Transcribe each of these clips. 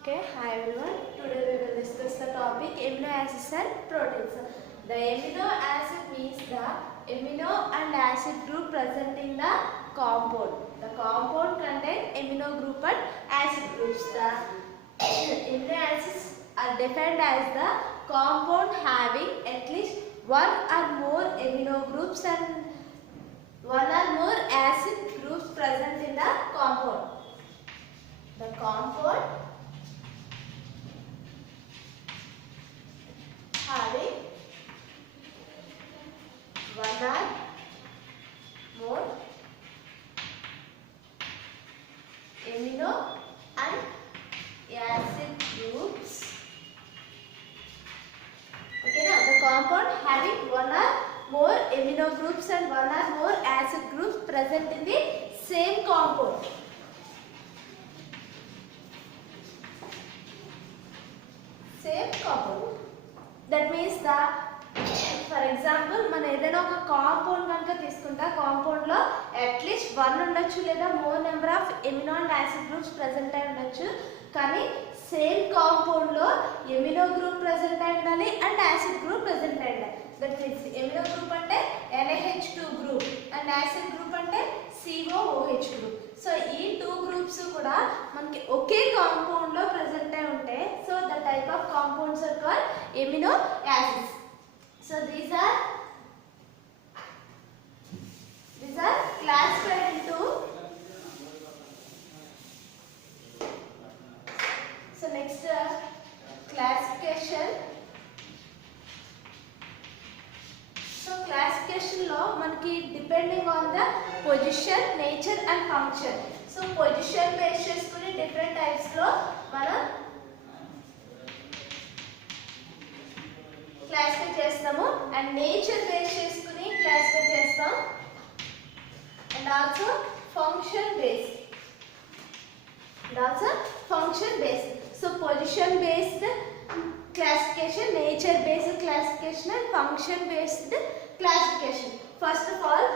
Okay, hi everyone. Today we will discuss the topic amino acids and proteins. The amino acid means the amino and acid group present in the compound. The compound contains amino group and acid groups. The amino acids are defined as the compound having at least one or more amino groups and one or more acid groups present in the compound. The compound having one or more amino and acid groups. Okay, now the compound having one or more amino groups and one or more acid groups present in the same compound. Same compound. That means the for example మనం ఏదైనా ఒక compound కనుక తీసుకుంటే compound లో at least one ఉండొచ్చు లేదా more number of amino and acid groups present అయి ఉండొచ్చు. కానీ సేమ్ కాంపౌండ్ లో ఎమినో గ్రూప్ ప్రెసెంట్ అయి ఉండాలి అండ్ యాసిడ్ గ్రూప్ ప్రెసెంట్ అయి ఉండాలి. దట్ మీన్స్ ఎమినో గ్రూప్ అంటే NaH2 group and acid group అంటే COOH గ్రూప్. సో ఈ టూ గ్రూప్స్ కూడా మనకి ఒకే కాంపౌండ్ లో ప్రెసెంట్ అయి ఉంటాయి. So the type of compounds are called amino acids. So these are classified into next classification. So classification లో మనకి depending on the position, nature and function. So position base చేసుకుని different types లో మనం classify చేస్తాము and nature base చేసుకుని classify చేస్తాం and also function base so position based classification, nature based classification and function based classification. First of all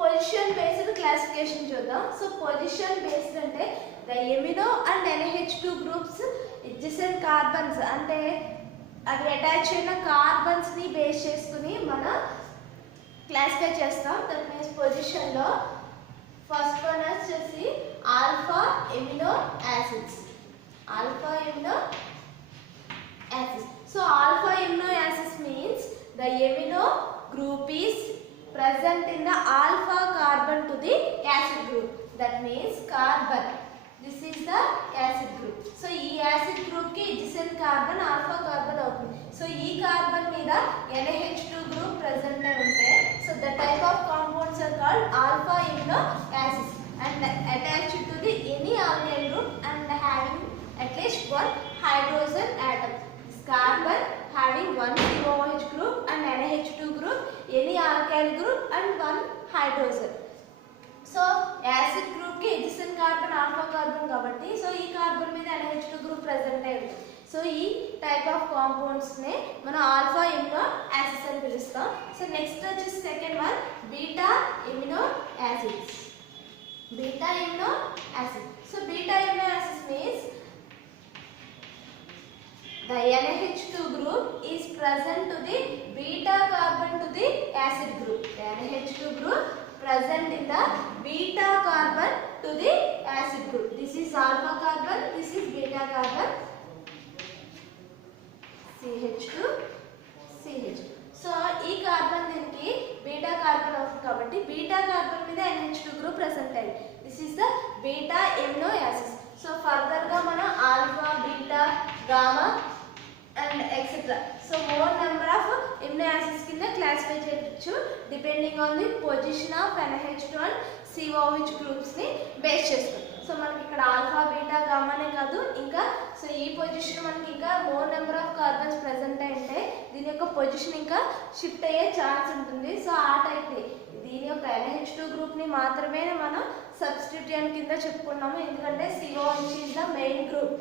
position based classification చూద్దాం. So position based అంటే the amino and NaH2 groups adjacent carbons అంటే అవి attach అయిన carbons ని base చేసుకుని మనం classify చేస్తాం. That means position లో ఫస్ట్ వన్ వచ్చేసి alpha amino acids. So alpha amino acids means the amino group is present in the alpha carbon to the acid group. That means carbon. This is the acid group. So ఈ acid group కి adjacent carbon alpha carbon అవుతుంది. So ఈ carbon మీద NaH2 group present అయి ఉంటే so the type of compounds are called alpha amino acids and attached to the any alkyl group and having at least one hydrogen atom. This carbon having one COOH group and NaH2 group, any alkyl group and one hydrogen. So acid group కి adjacent carbon alpha carbon కాబట్టి so ఈ carbon మీద NaH2 group present అయి ఉంది. So ఈ type of compounds నే మనం alpha amino acids అని పిలుస్తాం. సో నెక్స్ట్ వచ్చేసి second one beta amino acids. So beta amino acids means the NaH2 group is present to the beta carbon to the acid group. The NaH2 group present in the beta carbon to the acid group. This is alpha carbon, this is beta carbon. CH2. So ఈ carbon దీనికి beta carbon అవుతుంది కాబట్టి beta carbon మీద NH2 group present అయ్యింది. This is the beta amino acids. So further గా మనం alpha, beta, gamma and etc. So more number of amino acids కింద classify చేయొచ్చు depending on the position of NH2 and COOH groups ని base చేసుకుని. So మనకి ఇక్కడ alpha, beta, గామానే కాదు ఇంకా సో ఈ పొజిషన్ మనకి ఇంకా more number of carbons present అయితే దీని యొక్క పొజిషన్ ఇంకా షిఫ్ట్ అయ్యే ఛాన్స్ ఉంటుంది. సో ఆ టైప్ దీని యొక్క NH2 గ్రూప్ ని మాత్రమే మనం సబ్స్టిట్యూయెంట్ కింద చెప్పుకున్నాము. ఎందుకంటే COOH is the main group.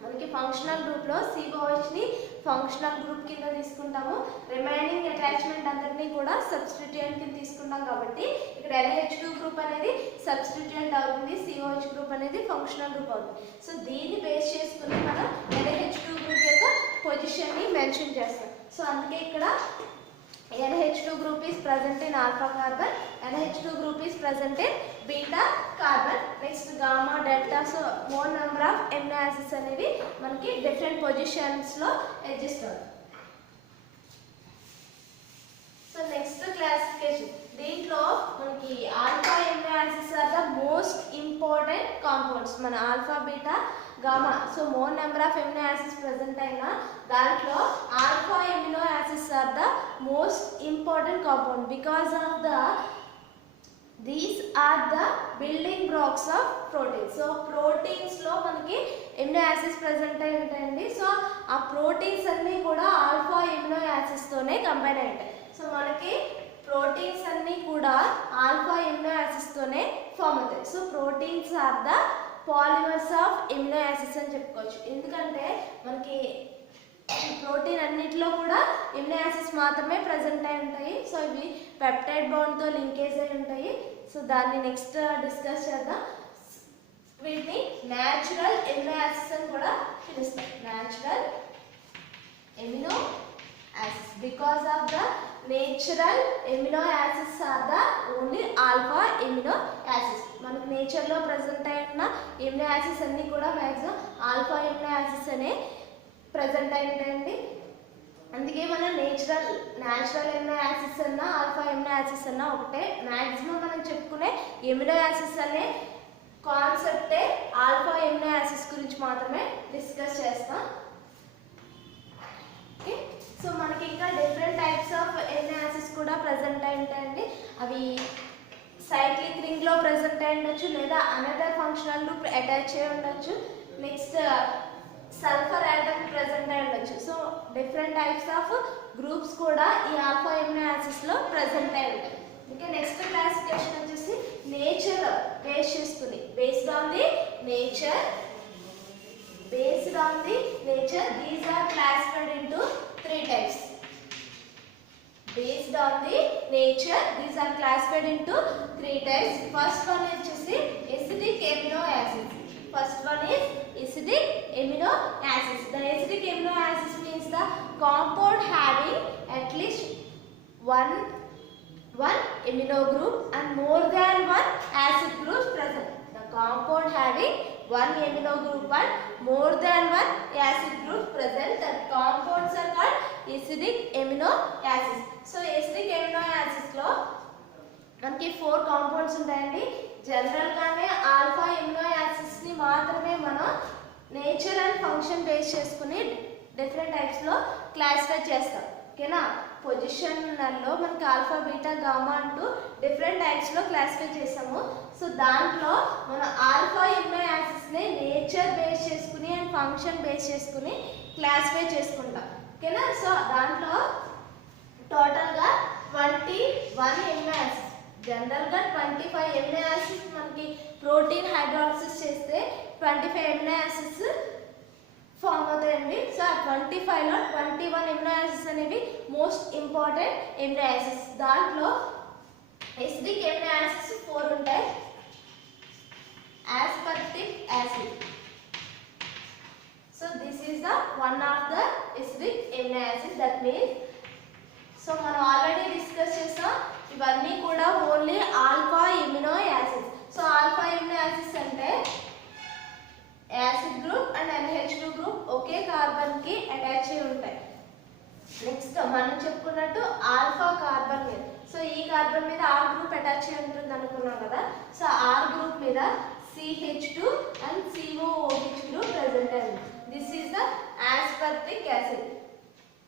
మనకి ఫంక్షనల్ గ్రూప్ లో COOH ని ఫంక్షనల్ గ్రూప్ కింద తీసుకుంటాము. రిమైనింగ్ అటాచ్మెంట్ అందరినీ కూడా సబ్స్టిట్యూయెంట్ కింద తీసుకుంటాం కాబట్టి ఇక్కడ NH2 గ్రూప్ అనేది సబ్స్టిట్యూయెంట్ అవుతుంది, COOH గ్రూప్ అనేది ఫంక్షనల్ గ్రూప్ అవుతుంది. సో దీన్ని బేస్ చేసుకుని మనం మెన్షన్ చేస్తాం. సో అందుకే ఇక్కడ NH2 group is present in alpha carbon, NH2 group is present in beta carbon. Next gamma, delta. So more number of amino acids అనేవి మనకి different positions లో adjust అవుతాయి. సో నెక్స్ట్ క్లాసిఫికేషన్, దీంట్లో మనకి alpha amino acids are the most important compounds. మన alpha beta gamma, so more number of amino acids present అయినా దాంట్లో alpha amino acids are the most important compound because of the these are the building blocks of proteins. So ప్రోటీన్స్లో మనకి amino acids present అయి ఉంటాయండి. So ఆ proteins అన్నీ కూడా alpha amino యాసిడ్స్తోనే combine అయి ఉంటాయి. సో మనకి ప్రోటీన్స్ అన్నీ కూడా ఆల్ఫా ఎమినో యాసిడ్స్తోనే ఫామ్ అవుతాయి. So proteins are the polymers of amino acids అని చెప్పుకోవచ్చు. ఎందుకంటే మనకి ప్రోటీన్ అన్నిటిలో కూడా ఎమినో యాసిడ్స్ మాత్రమే ప్రజెంట్ అయి ఉంటాయి. సో ఇవి పెప్టైడ్ బాండ్తో లింకేజ్ అయి ఉంటాయి. సో దాన్ని నెక్స్ట్ డిస్కస్ చేద్దాం. వీటిని న్యాచురల్ ఎమినో యాసిడ్స్ అని కూడా పిలుస్తాం. Natural amino acids because of the natural amino acids are the only alpha amino acids. మనకి నేచర్ లో ప్రెసెంట్ అయిన ఎమినో యాసిడ్స్ అన్ని కూడా మాక్సిమం ఆల్ఫా ఎమినో యాసిడ్స్ అనే ప్రెసెంట్ అయి ఉంటాయండి. అందుకే మనం న్యాచురల్ ఎమినో యాసిడ్స్ అన్నా ఆల్ఫా ఎమినో యాసిడ్స్ అన్నా ఒకటే. మాక్సిమం మనం చెప్పుకునే ఎమినో యాసిడ్స్ అనే కాన్సెప్టే ఆల్ఫా ఎమినో యాసిడ్స్ గురించి మాత్రమే డిస్కస్ చేస్తాం. ఓకే, సో మనకి ఇంకా different types of amino acids కూడా ప్రెసెంట్ అయి ఉంటాయండి. అవి సైక్లిక్ రింగ్లో ప్రెసెంట్ అయి ఉండొచ్చు, లేదా అనదర్ ఫంక్షనల్ గ్రూప్ అటాచ్ అయి ఉండొచ్చు. నెక్స్ట్ సల్ఫర్ ఆటమ్ ప్రెసెంట్ అయి ఉండొచ్చు. So different types of groups కూడా ఈ ఆల్ఫా ఎమినో యాసిడ్స్లో ప్రెసెంట్ అయి ఉంటాయి. ఓకే, నెక్స్ట్ క్లాసిఫికేషన్ వచ్చేసి నేచర్ బేస్ చేసుకుని, based on the nature, these are classified into 3 types. Based on the nature, these are classified into 3 types. First one is వచ్చేసి acidic amino acids. First one is acidic amino acids. The acidic amino acids means the compound having at least one amino group and more than one acid group present. The compound having one amino group and more than one acid group present. That compounds are called acidic amino acids. So acidic amino acids లో మనకి 4 compounds ఉంటాయండి. General గానే alpha amino acids ని మాత్రమే మనం nature and function base చేసుకుని different types లో classify చేస్తాం. ఓకేనా, పొజిషన్లలో మనకి ఆల్ఫా బీటా గామా అంటూ డిఫరెంట్ టైప్స్ లో క్లాసిఫై చేసాము. సో దాంట్లో మనం ఆల్ఫా ఎమినో యాసిడ్స్ ని నేచర్ బేస్ చేసుకుని అండ్ ఫంక్షన్ బేస్ చేసుకుని క్లాసిఫై చేసుకుంటాం. ఓకేనా, సో దాంట్లో టోటల్ గా 21 ఎమినో యాసిడ్స్, జనరల్ గా 25 ఎమినో యాసిడ్స్ మనకి ప్రోటీన్ హైడ్రాలిసిస్ చేస్తే 25 ఎమినో యాసిడ్స్ ఫామ్ అవుతాయండి. సో ఆ 25లో 21 ఎమినో యాసిడ్స్ అనేవి మోస్ట్ ఇంపార్టెంట్ ఎమినో యాసిడ్స్. దాంట్లో ఎసిడిక్ ఎమినో యాసిడ్స్ 4 ఉంటాయి. aspartic acid, so this is the one of the acidic amino acid. That means, so మనం already discuss చేసాం, ఇవన్నీ కూడా only alpha amino acids. So alpha amino acids అంటే acid group and NH2 group ఒకే carbon కి attach అయి ఉంటాయి. Next మనం చెప్పుకున్నట్టు ఆల్ఫా కార్బన్ మీద, సో ఈ కార్బన్ మీద R గ్రూప్ అటాచ్ అయి ఉంటుంది అనుకున్నాం కదా. సో R గ్రూప్ మీద CH2 and COOH group present అయింది. This is the aspartic acid,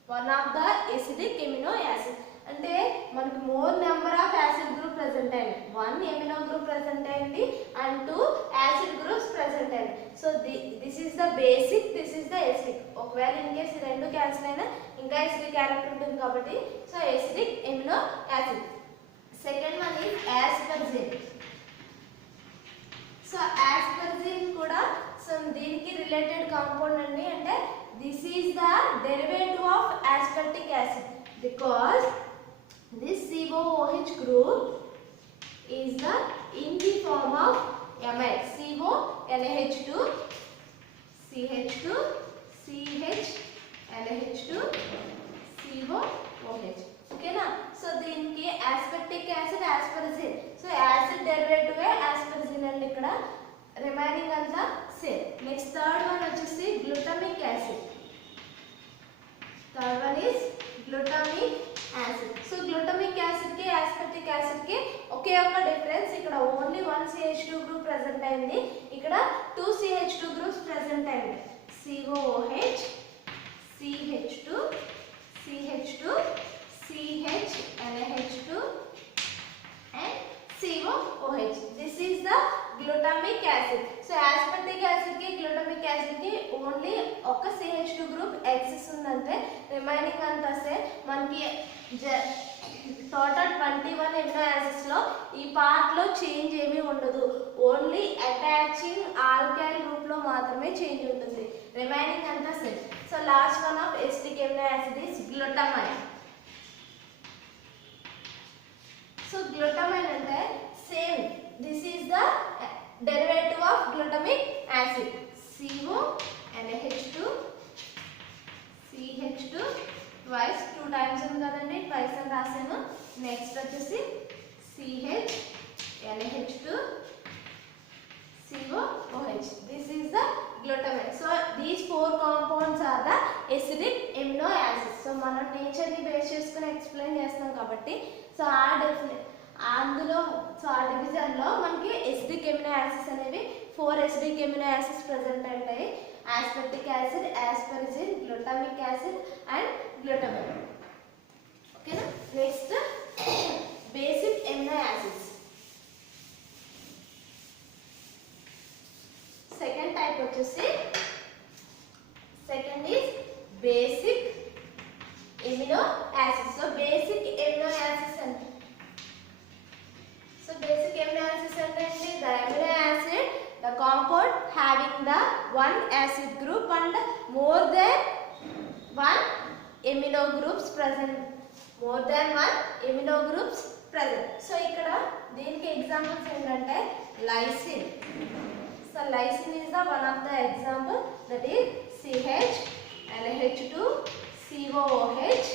one of the acidic amino acid. అంటే మనకి more number of acid group present అయింది, 1 ఎమినో గ్రూప్ ప్రెసెంట్ అయింది అండ్ 2 యాసిడ్ గ్రూప్స్ ప్రెసెంట్ అయింది. So this is the basic, this is the acidic. ఒకవేళ in case ఈ రెండు cancel అయినా ఇంకా ఎసిడిక్ క్యారెక్టర్ ఉంటుంది కాబట్టి so acidic amino acid. Second one is asparagine. So asparagine కూడా సో దీనికి రిలేటెడ్ కాంపౌండ్ అండి. అంటే this is the derivative of aspartic acid because this COOH group is the in the form of amide, CO NH2 CH2 CH NH2 COOH. ఓకేనా? So దీనికి aspartic acid asparagine. So acid derivative asparagine అండి, ఇక్కడ remaining అంతా same. Next third one వచ్చేసి glutamic acid. Third one is glutamic acid. So glutamic acid కి aspartic acid కి ఒకే ఒక difference, ఇక్కడ ఓన్లీ 1 CH2 గ్రూప్ ప్రెజెంట్ అయింది, ఇక్కడ 2 CH2 గ్రూప్స్ ప్రెజెంట్ అయింది. COOH, CH2, CH2, CH, NH2 and COOH. This is the glutamic acid. So aspartic acid ki glutamic acid ki only oka CH2 group excess undante, remaining anta se manki total 21 amino acids lo ee part lo change emi undadu, only attaching alkyl group lo maatrame change untundi, remaining anta same. So last one of acetic amino acid is glutamine. So glutamine ante same, this is the derivative of glutamic acid. CO, NH2, CH2 twice, 2 times ఉంది కదండి, twice అని రాసాను. Next వచ్చేసి CH, NH2, COOH. This is the glutamine. So these 4 compounds are the acidic amino acids. So మనం nature ని base చేసుకుని explain చేస్తున్నాం కాబట్టి, సో అందులో సో ఆ డివిజన్ లో మనకి ఎసిడిక్ ఎమినో యాసిడ్స్ అనేవి 4 ఎసిడిక్ ఎమినో యాసిడ్స్ ప్రెజెంట్ ఉంటాయి. Aspartic acid, asparagine, glutamic acid and glutamine. ఓకేనా? Next basic amino acids. Second type వచ్చేసి second is basic amino acids. So basic amino acids అంటే basic amino acids ante the amino acid, the compound having the one acid group and more than one amino groups present, more than one amino groups present. So ikkada deeniki examples entante lysine. So lysine is the one of the example, that is CH, NH2, COOH.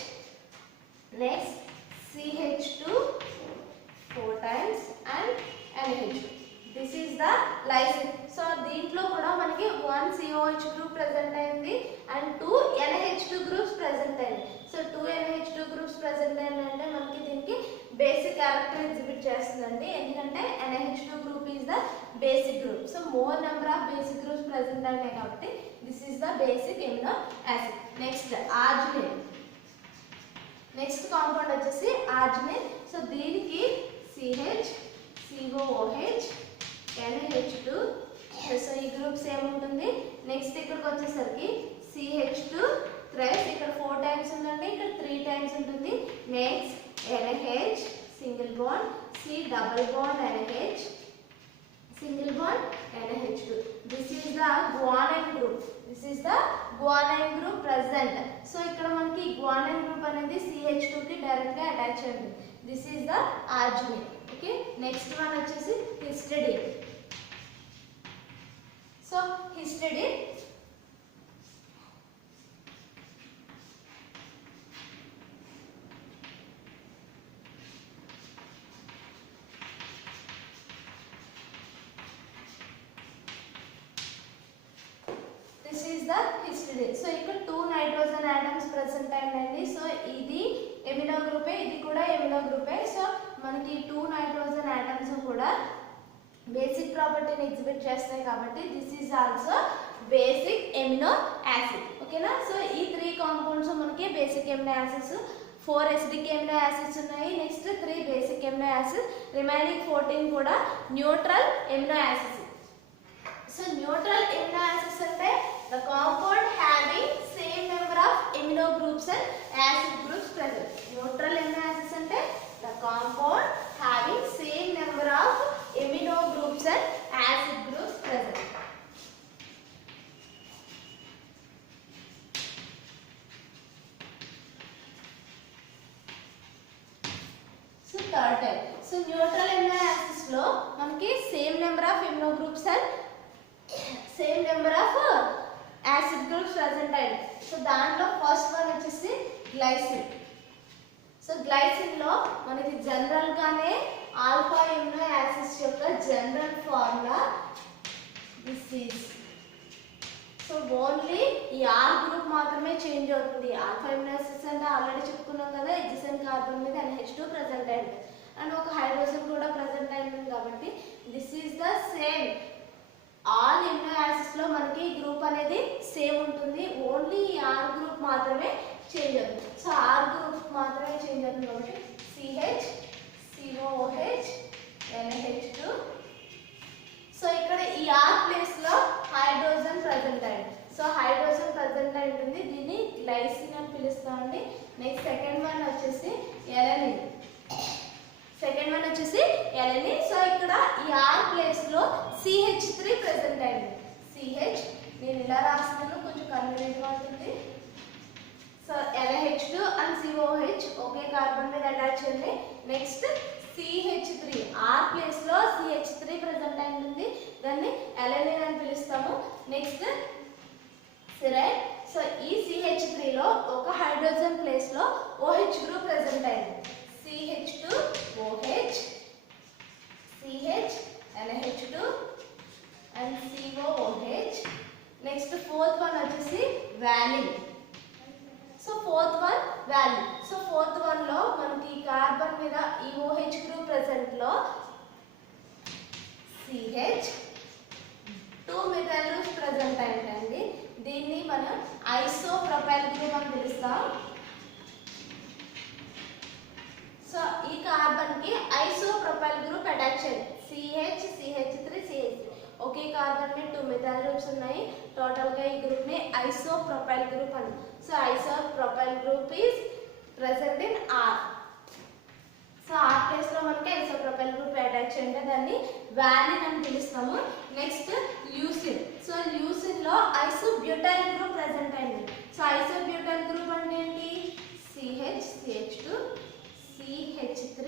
Next CH2 4 times and NH2. This is the lysine. So దీంట్లో కూడా మనకి 1 COH group present అయింది and 2 NH2 groups present అయింది. So 2 NH2 groups present అయిందంటే మనకి దీనికి basic character exhibit చేస్తుందండి, ఎందుకంటే NH2 group is the basic group. So more number of basic groups present అయినాయి కాబట్టి this is the basic amino acid. Next arginine. Next compound వచ్చేసి arginine. So దీనికి CH, COOH, NH2. So ఈ group same ఉంటుంది. Next ఇక్కడికి వచ్చేసరికి CH2 thrice, ఇక్కడ 4 times ఉందండి, ఇక్కడ 3 టైమ్స్ ఉంటుంది. Next NH single bond, C double bond NH, single bond NH2. This is the guanine group. This is the guanine group present. So ఇక్కడ మనకి guanine group అనేది CH2 కి డైరెక్ట్ గా attach అయ్యింది. This is the arginine. Okay, next one వచ్చేసి histidine. So histidine this is the histidine. So ఇక్కడ 2 nitrogen atoms present అయ్యాయండి. So ఇది ఎమినో గ్రూపే, ఇది కూడా ఎమినో గ్రూపే. సో మనకి 2 నైట్రోజన్ ఆటమ్స్ కూడా బేసిక్ ప్రాపర్టీని ఎగ్జిబిట్ చేస్తాయి కాబట్టి this is also basic amino acid. ఓకేనా? సో ఈ 3 కాంపౌండ్స్ మనకి basic amino acids. 4 acidic amino acids ఉన్నాయి, next 3 basic amino acid, remaining 14 కూడా neutral amino acids. So neutral amino acids అంటే the compound having same number of amino groups and acid groups present. Neutral amino acids ante the compound having same number of amino groups and acid groups present. So third type. So neutral amino acids lo manaki same number of amino groups and same number of acid groups present అయ్యాయి. So దాంట్లో glycine. So glycine లో మనకి general గానే alpha amino acids యొక్క general formula this is. So only ఈ are group మాత్రమే change అవుతుంది. Alpha amino acids అంటే ఆల్రెడీ చెప్పుకున్నాం కదా, ఎగ్జిసన్ కార్బన్ మీద NH2 ప్రెసెంట్ అయింది అండ్ ఒక హైడ్రోజన్ కూడా ప్రెసెంట్ అయింది కాబట్టి this is the same. All amino acids లో మనకి గ్రూప్ అనేది సేమ్ ఉంటుంది, ఓన్లీ ఈ ఆర్ గ్రూప్ మాత్రమే చేంజ్ అవుతుంది. సో ఆర్ గ్రూప్ మాత్రమే చేంజ్ అవుతుంది కాబట్టి CH COOH NH2. సో ఇక్కడ ఈ ఆర్ ప్లేస్ లో హైడ్రోజన్ ప్రెసెంట్ అయింది. సో హైడ్రోజన్ ప్రెసెంట్ అయి ఉంటుంది, దీన్ని గ్లైసిన్ అని పిలుస్తామండి. నెక్స్ట్ సెకండ్ వన్ వచ్చేసి ఎలనిన్. సో ఇక్కడ ఈ ఆర్ ప్లేస్ లో CH3 ప్రెసెంట్ అయింది. CH నేను ఇలా రాస్తున్నాను, కొంచెం కన్వీనియంట్ గా ఉంటుంది. So NH2 and COH okay carbon మీద అటాచ్ అయింది. నెక్స్ట్ CH3 ఆర్ ప్లేస్ లో CH3 ప్రెసెంట్ అయి ఉంటుంది, దాన్ని ఎలనిన్ అని పిలుస్తాము. నెక్స్ట్ సిరైడ్. సో ఈ CH3 లో ఒక హైడ్రోజన్ ప్లేస్ లో OH గ్రూప్ ప్రెసెంట్ అయింది. CH2OH CH NH2 and COOH. Next fourth one వచ్చేసి valine. So fourth one valine. So fourth one లో మనకి కార్బన్ మీద ఈ OH గ్రూప్ ప్రెసెంట్ లో CH 2 మిథైల్ గ్రూప్స్ ప్రెసెంట్ అయ్యిందండి. దీన్ని మనం ఐసోప్రొపైల్ గ్రూప్ అని పిలుస్తాం. సో ఈ కార్బన్ కి ఐసోప్రొపైల్ గ్రూప్ అటాచ్ అయ్యింది. CH3 ఒకే కార్బన్ మీద 2 మిథైల్ గ్రూప్స్ ఉన్నాయి. టోటల్ గా ఈ గ్రూప్ ని ఐసోప్రొపైల్ గ్రూప్ అని. So isopropyl group is present in R. So R place లో మనకి ఐసోప్రొపైల్ గ్రూప్ అటాచ్ అంటే దాన్ని వాలిన్ అని పిలుస్తాము. Next leucine. సో ల్యూసిన్ లో ఐసోబ్యూటైల్ గ్రూప్ ప్రెసెంట్ అయింది. సో ఐసోబ్యూటైల్ గ్రూప్ అంటే ఏంటి? CH CH2 CH3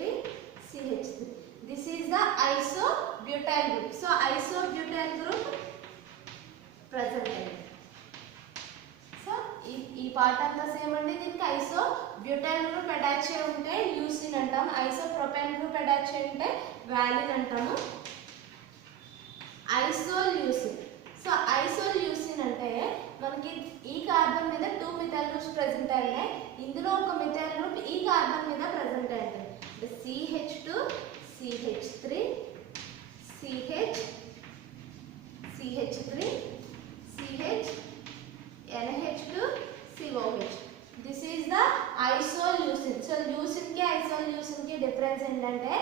CH3. This is the isobutyl group. So isobutyl group present అయింది. సో ఈ పార్ట్ అంతా సేమ్ అండి. దీనికి ఐసోబ్యూటైల్ గ్రూప్ అటాచ్ అయి ఉంటే ల్యూసిన్ అంటాం, ఐసోప్రొపైల్ గ్రూప్ అటాచ్ అయి ఉంటే వాలిన్ అంటాము. ఐసోల్యూసిన్. సో ఐసోల్యూసిన్ అంటే మనకి ఈ కార్బన్ మీద 2 మిథైల్ గ్రూప్స్ ప్రెసెంట్ అయ్యాయి. ఇందులో ఒక మిథైల్ గ్రూప్ ఈ కార్బన్ మీద ప్రెసెంట్ అయ్యింది. CH2 CH3 CH CH3 CH NH2 COH. This is the isoleucine. So leucine కి ఐసోల్యూసిన్ కి డిఫరెన్స్ ఏంటంటే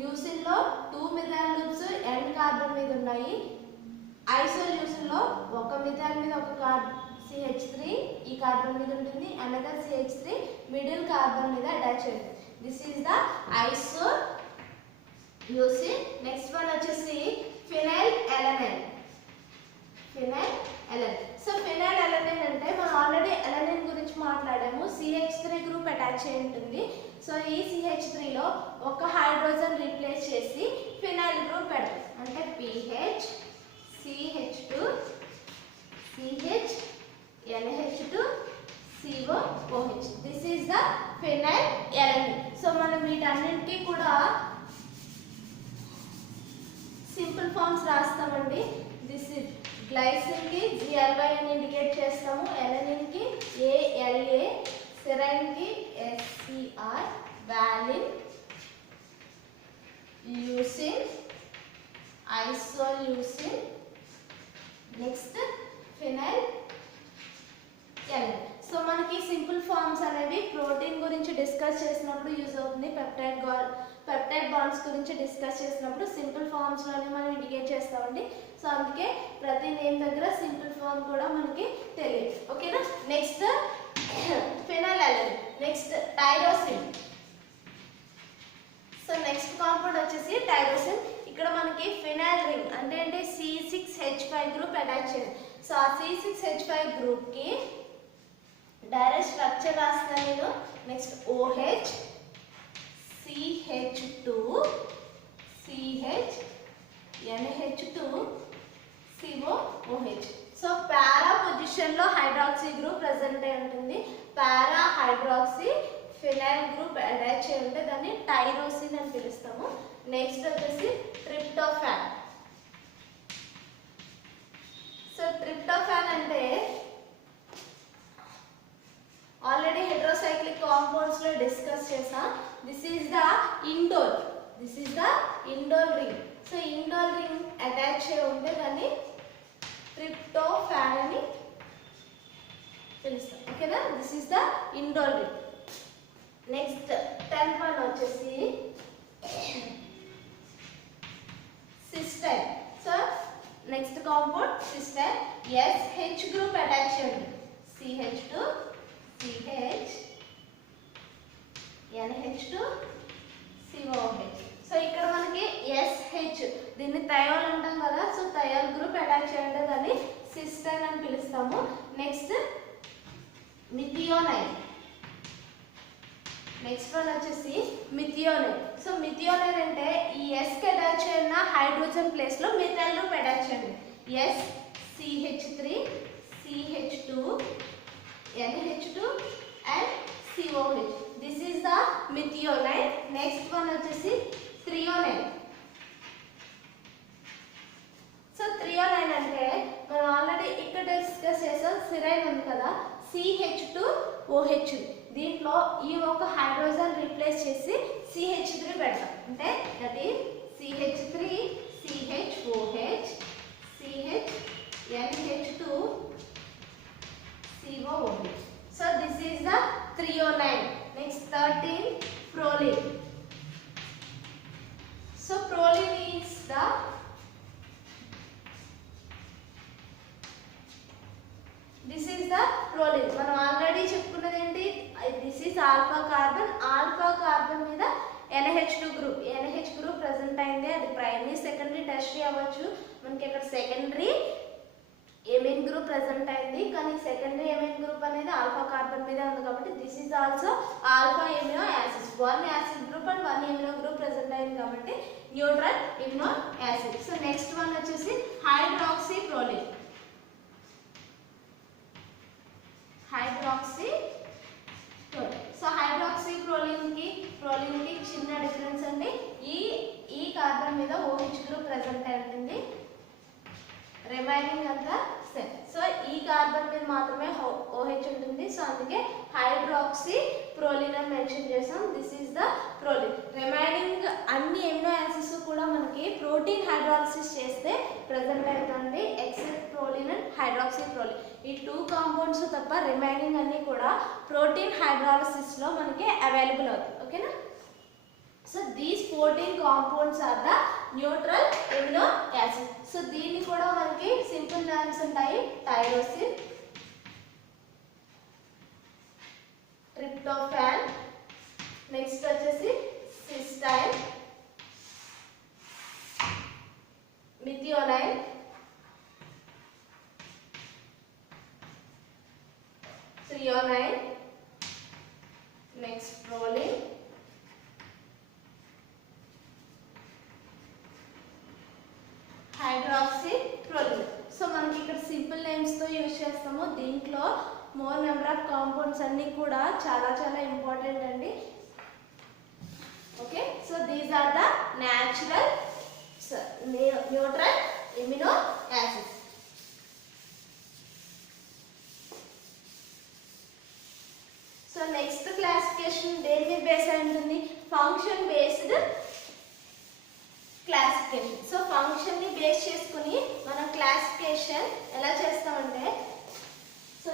ల్యూసిన్ లో 2 మిథైల్ గ్రూప్స్ ఎండ్ కార్బన్ మీద ఉన్నాయి. ఐసోల్యూసిన్ లో ఒక మిథైల్ మీద ఒక CH3 ఈ కార్బన్ మీద ఉంటుంది, అనదర్ CH3 మిడిల్ కార్బన్ మీద అటాచ్ అయ్యింది. This is the isoleucine. Next one వచ్చేసి phenyl alanine. So phenyl alanine అంటే మనం ఆల్రెడీ అలనైన్ గురించి మాట్లాడాము. CH3 గ్రూప్ అటాచ్ అయి ఉంటుంది. సో ఈ CH3 లో ఒక హైడ్రోజన్ రీప్లేస్ చేసి ఫినైల్ గ్రూప్ పెడతాం. అంటే PH CH2 CH NH2 COOH. This is the phenyl alanine. So మనం వీటన్నింటికి కూడా సింపుల్ ఫార్మ్స్ రాస్తామండి. దిస్ ఇస్ గ్లైసిన్ కి GLY అని ఇండికేట్ చేస్తాము, ఎలనిన్ కి ALA, సెరైన్ కి SCR, valine, leucine, isoleucine, next phenyl alanine. So మనకి సింపుల్ ఫార్మ్స్ అనేవి ప్రోటీన్ గురించి డిస్కస్ చేసినప్పుడు యూజ్ అవుతుంది. పెప్టైడ్ బాండ్స్ గురించి డిస్కస్ చేసినప్పుడు సింపుల్ ఫార్మ్స్ లోనే మనం ఇండికేట్ చేస్తామండి. సో అందుకే ప్రతి నేమ్ దగ్గర సింపుల్ ఫార్మ్ కూడా మనకి తెలియదు. ఓకేనా? Next phenyl alanine. Next tyrosine. So next compound వచ్చేసి టైరోసిన్. ఇక్కడ మనకి ఫినైల్ రింగ్ అంటే ఏంటి? C6H5 గ్రూప్ అటాచ్ అయింది. సో ఆ C6H5 గ్రూప్ కి డైరెక్ట్ స్ట్రక్చర్ రాస్తాను నేను. Next OH CH2 CH NH2 COOH. So para position లో హైడ్రాక్సీ గ్రూప్ ప్రెసెంట్ అయి ఉంటుంది. Para hydroxy phenyl group attach అయి ఉంటే దాన్ని టైరోసిన్ అని పిలుస్తాము. నెక్స్ట్ వచ్చేసి ట్రిప్టోఫాన్. సో ట్రిప్టోఫాన్ అంటే ఆల్రెడీ హెట్రోసైక్లిక్ కాంపౌండ్స్ లో డిస్కస్ చేసా. This is the indole ring. So indole ring attach అయి ఉంటే దాన్ని ట్రిప్టోఫాన్ అని పిలుస్తాం. ఓకేనా, this is the indole ring. Next 10th one వచ్చేసి cysteine. So next compound cystine. SH group attach చేయండి. CH2 CH NH2 COH. So ఇక్కడ మనకి SH దీన్ని థయోల్ అంటాం కదా. సో థయోల్ గ్రూప్ అటాచ్ చేయండి దాన్ని సిస్టైన్ అని పిలుస్తాము. Next methionine. నెక్స్ట్ వన్ వచ్చేసి మిథియోనైన్. సో మిథియోనైన్ అంటే ఈ S కి అటాచ్ అయిన హైడ్రోజన్ ప్లేస్ లో మిథైల్ గ్రూప్ అటాచ్ చేయండి. SCH3 CH2 NH2 and COH. This is the methionine. Next one వచ్చేసి థ్రియోనైన్. సో థ్రియోనైన్ అంటే మనం ఆల్రెడీ ఇక్కడ డిస్కస్ చేసాం. సిరైన్ ఉంది కదా, CH2OH. దీంట్లో ఈ ఒక హైడ్రోజన్ రీప్లేస్ చేసి CH3 పెడతాం. అంటే that is CH3 CHOH CH NH2 COOH. So this is the threonine. Next 13 proline. So proline is the this is the proline. మనం ఆల్రెడీ చెప్పుకున్నది ఏంటి, this is alpha carbon. Alpha carbon మీద NH2 group, NH group present అయింది. అది primary secondary tertiary అవ్వచ్చు. మనకి ఇక్కడ secondary amine group present అయింది, కానీ సెకండరీ ఎమిన్ గ్రూప్ అనేది ఆల్ఫా కార్బన్ మీద ఉంది కాబట్టి this is also alpha amino acids. 1 acid group and 1 amino group present అయింది కాబట్టి neutral amino acid. So next one వచ్చేసి hydroxy proline. So hydroxy proline కి చిన్న డిఫరెన్స్ అండి. ఈ కార్బన్ మీద OH గ్రూప్ ప్రెసెంట్ అయి ఉంటుంది, రిమైనింగ్ అంతా సేమ్. సో ఈ కార్బన్ మీద మాత్రమే OH ఉంటుంది. సో అందుకే హైడ్రాక్సీ ప్రోలిన్ అని మెన్షన్ చేసాం. This is the proline. Remaining అన్ని ఎమినో యాసిడ్స్ కూడా మనకి ప్రోటీన్ హైడ్రాలసిస్ చేస్తే ప్రెసెంట్ అవుతుంది, except proline and hydroxy proline. ఈ 2 కాంపౌండ్స్ తప్ప రిమైనింగ్ అన్ని కూడా ప్రోటీన్ హైడ్రాలసిస్ లో మనకి అవైలబుల్ అవుతుంది. ఓకేనా. So these 14 compounds are the neutral amino acid. So దీన్ని కూడా మనకి సింపుల్ నేమ్స్ ఉంటాయి. టైరోసిన్, ట్రిప్టోఫాన్, నెక్స్ట్ వచ్చేసి cysteine, methionine, threonine, next proline, hydroxy proline. So మనకి ఇక్కడ సింపుల్ నేమ్స్ తో యూజ్ చేస్తాము. దీంట్లో మోర్ నెంబర్ ఆఫ్ కాంపౌండ్స్ అన్ని కూడా చాలా చాలా ఇంపార్టెంట్ అండి. Okay, so these are the natural neutral amino acids. So next classification దేని మీద బేస్ అయి ఉంటుంది, function based classification. So function ని బేస్ చేసుకుని మనం క్లాసిఫికేషన్ ఎలా చేస్తామంటే, సో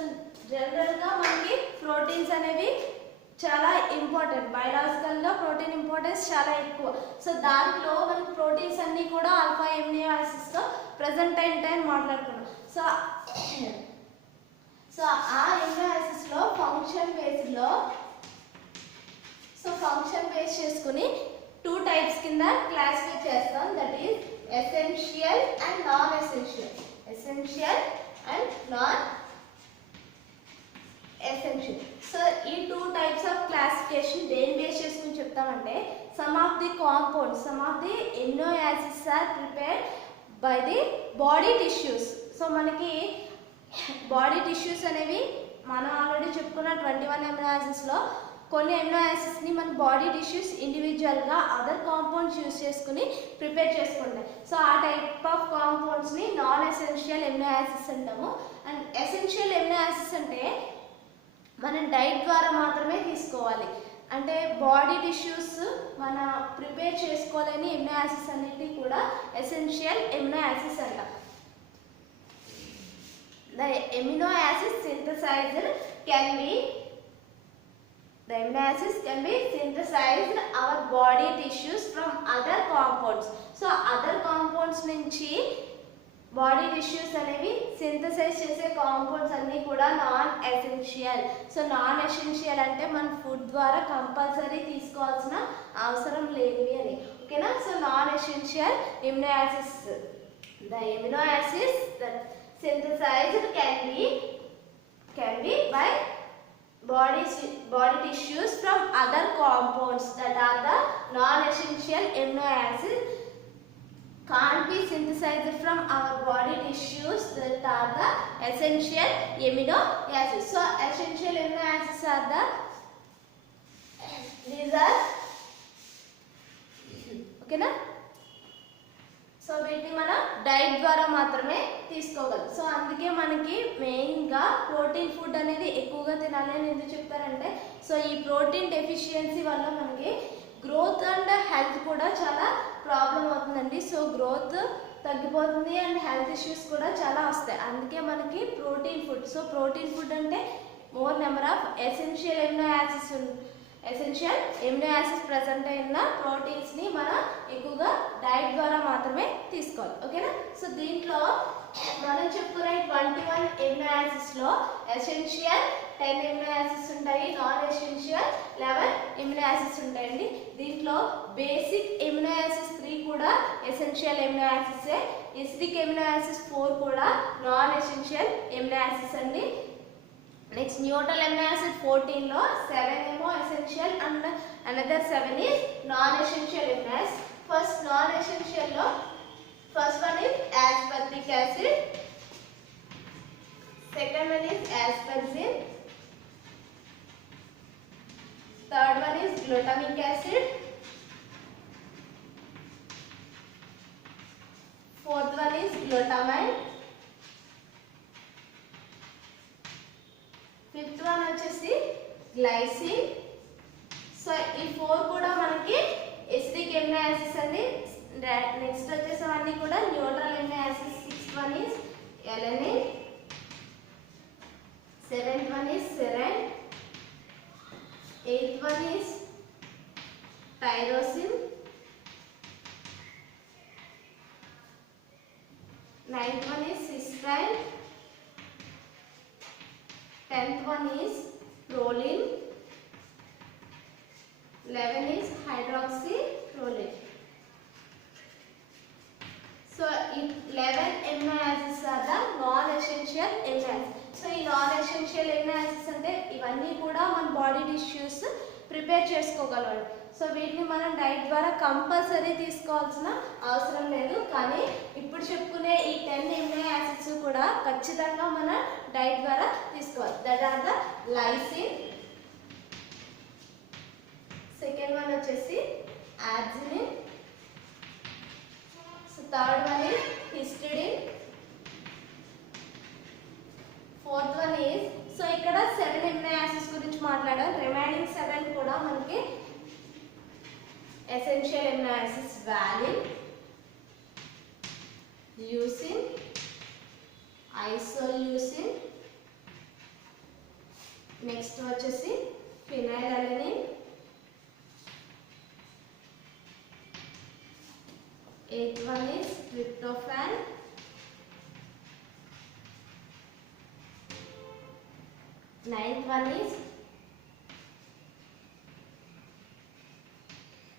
జనరల్ గా మనకి ప్రోటీన్స్ అనేవి చాలా ఇంపార్టెంట్. బయలాజికల్ గా ప్రోటీన్ ఇంపార్టెన్స్ చాలా ఎక్కువ. సో దాంట్లో మనకి ప్రోటీన్స్ అన్ని కూడా ఆల్ఫా ఎమినో యాసిడ్స్ తో ప్రెసెంట్ అయి ఉంటాయని మాట్లాడుకున్నాం. సో ఆ ఎమినో యాసిడ్స్ లో ఫంక్షన్ బేస్ చేసుకుని 2 టైప్స్ కింద క్లాసిఫై చేస్తాం. That is essential and non essential. Essential and non essential. So ఈ 2 టైప్స్ ఆఫ్ క్లాసిఫికేషన్ దేని బేస్ చేసుకుని చెప్తామంటే, some of the amino acids are prepared by the body tissues. So మనకి body tissues అనేవి మనం already చెప్పుకున్న 21 amino యాసిడ్స్లో కొన్ని amino యాసిడ్స్ని మన బాడీ టిష్యూస్ ఇండివిజువల్గా అదర్ కాంపౌండ్స్ యూస్ చేసుకుని ప్రిపేర్ చేసుకుంటాయి. సో ఆ టైప్ ఆఫ్ కాంపౌండ్స్ని నాన్ ఎసెన్షియల్ ఎమినో యాసిడ్స్ అంటాము. అండ్ ఎసెన్షియల్ ఎమినో యాసిడ్స్ అంటే మనం డైట్ ద్వారా మాత్రమే తీసుకోవాలి. అంటే బాడీ టిష్యూస్ మన ప్రిపేర్ చేసుకోలేని ఎమినో యాసిడ్స్ అన్నిటినీ కూడా ఎసెన్షియల్ ఎమినో యాసిడ్స్ అంటాం. The amino acids synthesized can be the amino acids can be synthesized our body tissues from other compounds. So other compounds నుంచి బాడీ టిష్యూస్ అనేవి synthesise చేసే compounds అన్నీ కూడా non essential. So non essential అంటే మన food ద్వారా compulsory తీసుకోవాల్సిన అవసరం లేనివి అని. ఓకేనా? So non essential amino acids. The amino acids that synthesized can be by body tissues from other compounds that are the non-essential amino acids can't be synthesized from our body tissues that are the essential amino acids. So essential amino acids are these are okay na. So వీటిని మనం diet ద్వారా మాత్రమే తీసుకోగలం. So అందుకే మనకి మెయిన్గా protein food అనేది ఎక్కువగా తినాలి అని ఎందుకు చెప్తారంటే, సో ఈ ప్రోటీన్ డెఫిషియన్సీ వల్ల మనకి గ్రోత్ అండ్ హెల్త్ కూడా చాలా ప్రాబ్లం అవుతుందండి. సో గ్రోత్ తగ్గిపోతుంది అండ్ హెల్త్ ఇష్యూస్ కూడా చాలా వస్తాయి. అందుకే మనకి protein food. So protein food అంటే more number of essential amino acids present అయిన ప్రోటీన్స్ని మనం ఎక్కువగా డైట్ ద్వారా మాత్రమే తీసుకోవాలి. ఓకేనా? సో దీంట్లో మనం చెప్పుకునే 21 ఎమినో యాసిడ్స్లో ఎసెన్షియల్ 10 ఎమినో యాసిడ్స్ ఉంటాయి, నాన్ ఎసెన్షియల్ 11 ఎమినో యాసిడ్స్ ఉంటాయండి. దీంట్లో బేసిక్ ఎమినో యాసిడ్స్ 3 కూడా ఎసెన్షియల్ ఎమినో యాసిడ్సే. ఎసిడిక్ ఎమినో యాసిడ్స్ 4 కూడా నాన్ ఎసెన్షియల్ ఎమినో యాసిడ్స్ అండి. నెక్స్ట్ న్యూట్రల్ ఎమినో యాసిడ్ 14లో 7 ఏమో essential and another 7 is non essential amino acid. First non ఎసెన్షియల్లో first one is aspartic acid, second one is aspargine, third one is glutamic acid, fourth one is glutamine, fifth one వచ్చేసి glycine. So ఈ 4 కూడా మనకి acidic amino acids అండి. Next వచ్చేసి అన్నీ కూడా neutral amino acids. Sixth one is alanine, seventh one is serine, eighth one is tyrosine, ninth one is cysteine, 10th one is proline, 11 is hydroxyproline. So 11 amino acids are the non-essential amino acids. So ఈ non-essential amino acids అంటే ఇవన్నీ కూడా మన body tissues prepare చేసుకోగలరు. So వీటిని మనం diet ద్వారా compulsory తీసుకోవాల్సిన అవసరం లేదు. కానీ ఇప్పుడు చెప్పుకునే ఈ 10 ఎమినో యాసిడ్స్ కూడా ఖచ్చితంగా మన డైట్ ద్వారా తీసుకోవాలి. That are the lysine, second one వచ్చేసి arginine, so third one is histidine, fourth one is, so ఇక్కడ 7 ఎమినో యాసిడ్స్ గురించి మాట్లాడాం. రిమైనింగ్ 7 కూడా మనకి essential amino acids: valine, leucine, isoleucine, next వచ్చేసి phenylalanine, 8th one is tryptophan, 9th one is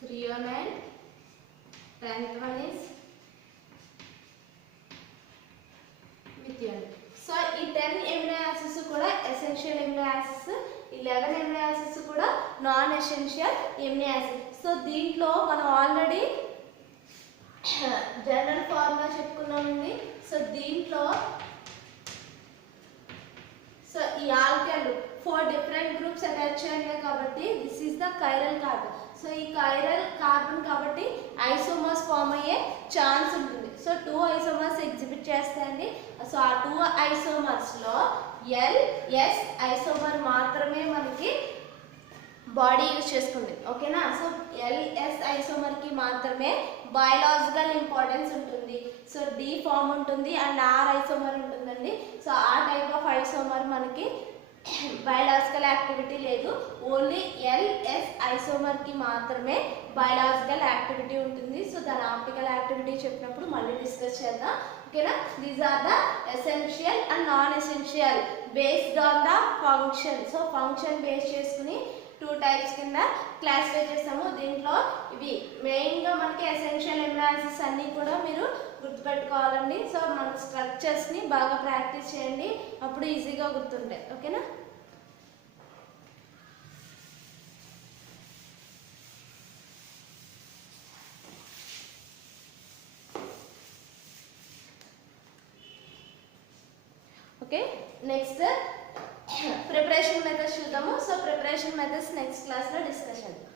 threonine, 10th one is methionine. So ఈ 10 amino acids కూడా essential amino acids, 11 amino acids కూడా non essential amino acids. So దీంట్లో మనం already general formula చెప్పుకున్నామండి. So దీంట్లో so ఈ alkyl 4 different groups attach అయ్యాయి కాబట్టి this is the chiral carbon. So ఈ కైరల్ కార్బన్ కాబట్టి ఐసోమర్స్ ఫామ్ అయ్యే ఛాన్స్ ఉంటుంది. సో 2 ఐసోమర్స్ ఎగ్జిబిట్ చేస్తాయండి. సో ఆ 2 ఐసోమర్స్లో ఎల్ఎస్ ఐసోమర్ మాత్రమే మనకి బాడీ యూజ్ చేసుకుంటుంది. ఓకేనా. సో ఎల్ఎస్ ఐసోమర్కి మాత్రమే బయాలజికల్ ఇంపార్టెన్స్ ఉంటుంది. సో డి ఫామ్ ఉంటుంది అండ్ ఆర్ ఐసోమర్ ఉంటుందండి. సో ఆ టైప్ ఆఫ్ ఐసోమర్ మనకి బయాలజికల్ యాక్టివిటీ లేదు. ఓన్లీ ఎల్ఎస్ ఐసోమర్కి మాత్రమే బయాలజికల్ యాక్టివిటీ ఉంటుంది. సో దాని ఆప్టికల్ యాక్టివిటీ చెప్పినప్పుడు మళ్ళీ డిస్కస్ చేద్దాం. ఓకేనా. These are the essential and non essential based on the function. So function base చేసుకుని 2 టైప్స్ కింద క్లాసిఫై చేస్తాము. దీంట్లో ఇవి మెయిన్గా మనకి ఎసెన్షియల్ ఎమినో యాసిడ్స్ అన్నీ కూడా మీరు గుర్తుపెట్టుకోవాలండి. సో మన స్ట్రక్చర్స్ని బాగా ప్రాక్టీస్ చేయండి, అప్పుడు ఈజీగా గుర్తుంటాయి. ఓకేనా. ఓకే, నెక్స్ట్ ప్రిపరేషన్ మెథడ్స్ చూద్దాము. సో ప్రిపరేషన్ మెథడ్స్ నెక్స్ట్ క్లాస్లో డిస్కస్ చేద్దాం.